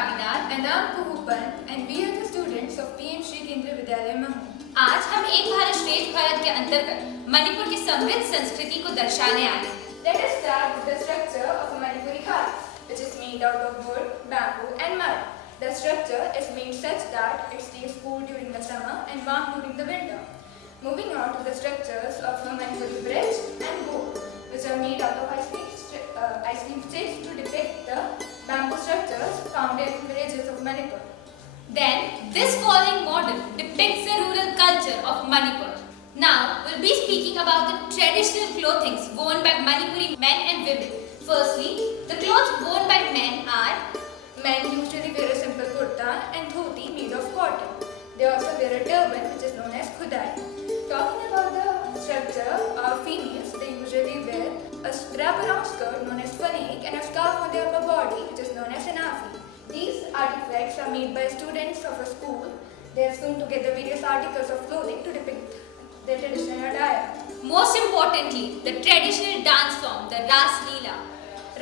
Kapinar and I'm Kuhupan and we are the students of PM Shri Kendriya Vidyalaya Mahur. आज हम एक भारत श्रेष्ठ भारत के अंतर्गत मणिपुर की समृद्ध संस्कृति को दर्शाने आए हैं। Let us start with the structure of a Manipuri hut, which is made out of wood, bamboo and mud. The structure is made such that it stays cool during the summer and warm during the winter. Moving on to the structures of a Manipuri bridge and boat, which are made out of ice cream sticks to depict the bamboo structures found in villages of Manipur. Then, this following model depicts the rural culture of Manipur. Now, we'll be speaking about the traditional clothings worn by Manipuri men and women. Firstly, the clothes worn by men are: men usually wear a simple kurta and dhoti made of cotton. They also wear a turban which is known as khudai. Talking about the structure of females, they usually wear a wrap-around skirt known as fanek and a scarf on their upper body which is known as an afi. These artifacts are made by students of a school. They have sewn together various articles of clothing to depict their traditional attire. Most importantly, the traditional dance form, the Ras Leela.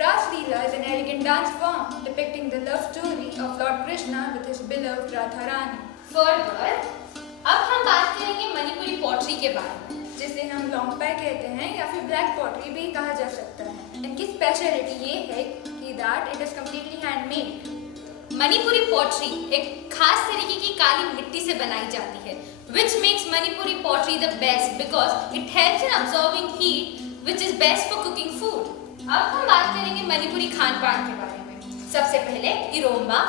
Ras Leela is an elegant dance form depicting the love story of Lord Krishna with his beloved Radharani. Further, अब हम बात करेंगे Manipuri pottery के बारे में, जिसे हम लोंगपाई कहते हैं या फिर ब्लैक पॉटरी भी कहा जा सकता है। इनकी स्पेशलिटी ये है कि that it is completely handmade. Manipuri pottery एक खास तरीके की काली मिट्टी से बनाई जाती है, which makes Manipuri pottery the best because it helps in absorbing heat, which is best for cooking food. अब हम बात करेंगे मणिपुरी खान-पान के बारे में। सबसे पहले eromba.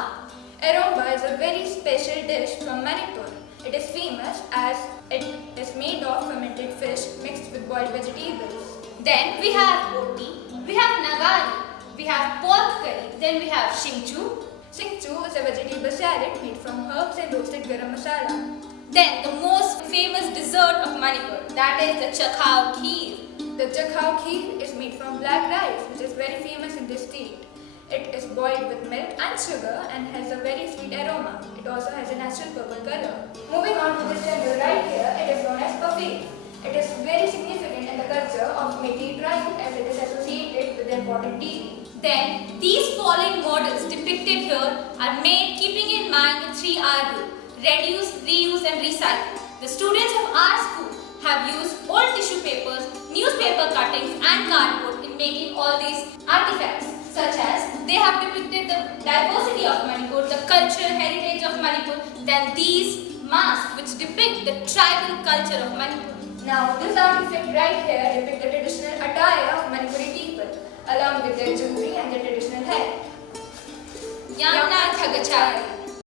Eromba is a very special dish from Manipur. It is famous as it is made of fermented fish mixed with boiled vegetables. Then we have oti, we have nagari, we have pork curry, then we have shingchu. Shingchu is a vegetable salad made from herbs and roasted garam masala. Then the most famous dessert of Manipur, that is the chakhao kheer. The chakhao kheer is made from black rice, which is very famous in this state. It is boiled with milk and sugar and has a very sweet aroma. It also has a natural purple color. Moving on to this temple right here, it is known as buffet. It is very significant in the culture of Meitei tribe as it is associated with the important deity. Then these following models depicted here are made keeping in mind the 3R rule: reduce, reuse and recycle. The students of our school have used old tissue papers, newspaper cuttings and cardboard in making all these artifacts, such as they have depicted the diversity of Manipur, the cultural heritage of Manipur, then these masks which depict the tribal culture of Manipur. Now this artifact right here depicts the traditional attire of Manipuri people along with their jewelry and their traditional hair. Yamna Thagachari.